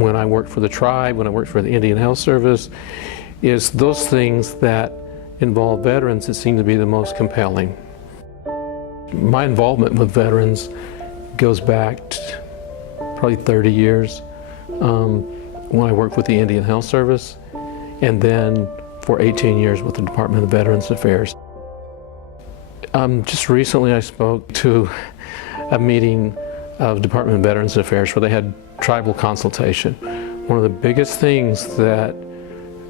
when I worked for the tribe, when I worked for the Indian Health Service, is those things that involve veterans that seem to be the most compelling. My involvement with veterans goes back to probably 30 years when I worked with the Indian Health Service, and then for 18 years with the Department of Veterans Affairs. Just recently I spoke to a meeting of Department of Veterans Affairs where they had tribal consultation. One of the biggest things that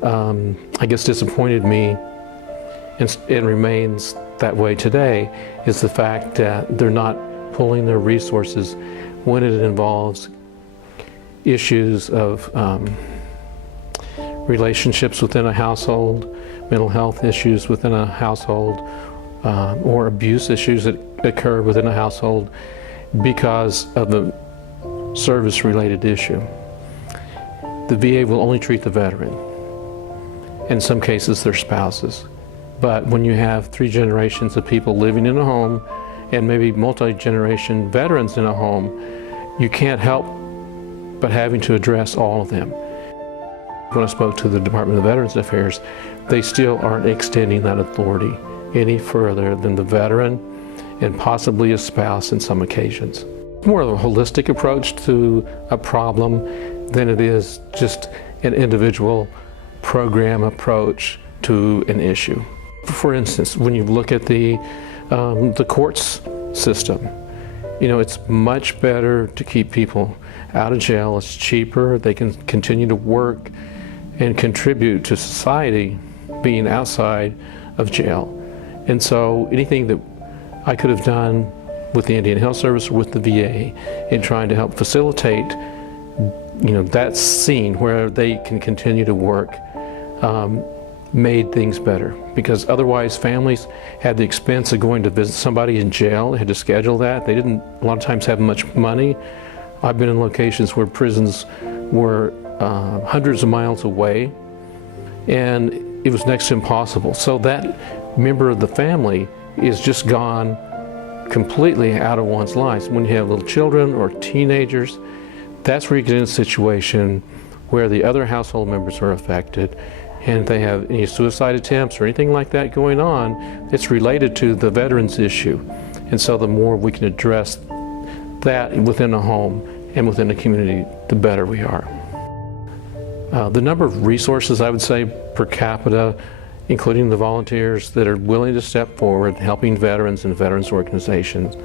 I guess disappointed me, and remains that way today, is the fact that they're not pulling their resources when it involves issues of relationships within a household, mental health issues within a household, or abuse issues that occur within a household because of the service-related issue. The VA will only treat the veteran. In some cases, their spouses. But when you have 3 generations of people living in a home, and maybe multi-generation veterans in a home, you can't help but having to address all of them. When I spoke to the Department of Veterans Affairs, they still aren't extending that authority any further than the veteran and possibly a spouse in some occasions. More of a holistic approach to a problem than it is just an individual program approach to an issue. For instance, when you look at the courts system, you know, it's much better to keep people out of jail. It's cheaper. They can continue to work and contribute to society being outside of jail. And so anything that I could have done with the Indian Health Service or with the VA in trying to help facilitate, you know, that scene where they can continue to work, made things better, because otherwise families had the expense of going to visit somebody in jail. They had to schedule that. They didn't a lot of times have much money. I've been in locations where prisons were hundreds of miles away, and it was next to impossible. So that member of the family is just gone completely out of one's lives. When you have little children or teenagers, that's where you get in a situation where the other household members are affected, and if they have any suicide attempts or anything like that going on, it's related to the veterans issue. And so the more we can address that within a home and within a community, the better we are. The number of resources, I would say, per capita, including the volunteers that are willing to step forward helping veterans and veterans organizations,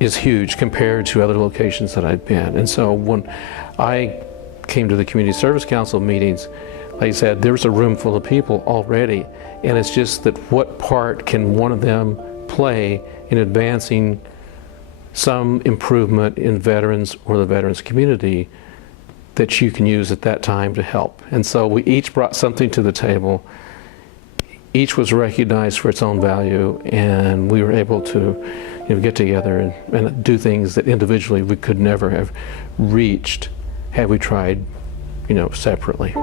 is huge compared to other locations that I've been. And so when I came to the Community Service Council meetings, like I said, there's a room full of people already, and it's just that what part can one of them play in advancing some improvement in veterans or the veterans community that you can use at that time to help. And so we each brought something to the table. Each was recognized for its own value, and we were able to, you know, get together and do things that individually we could never have reached had we tried, you know, separately.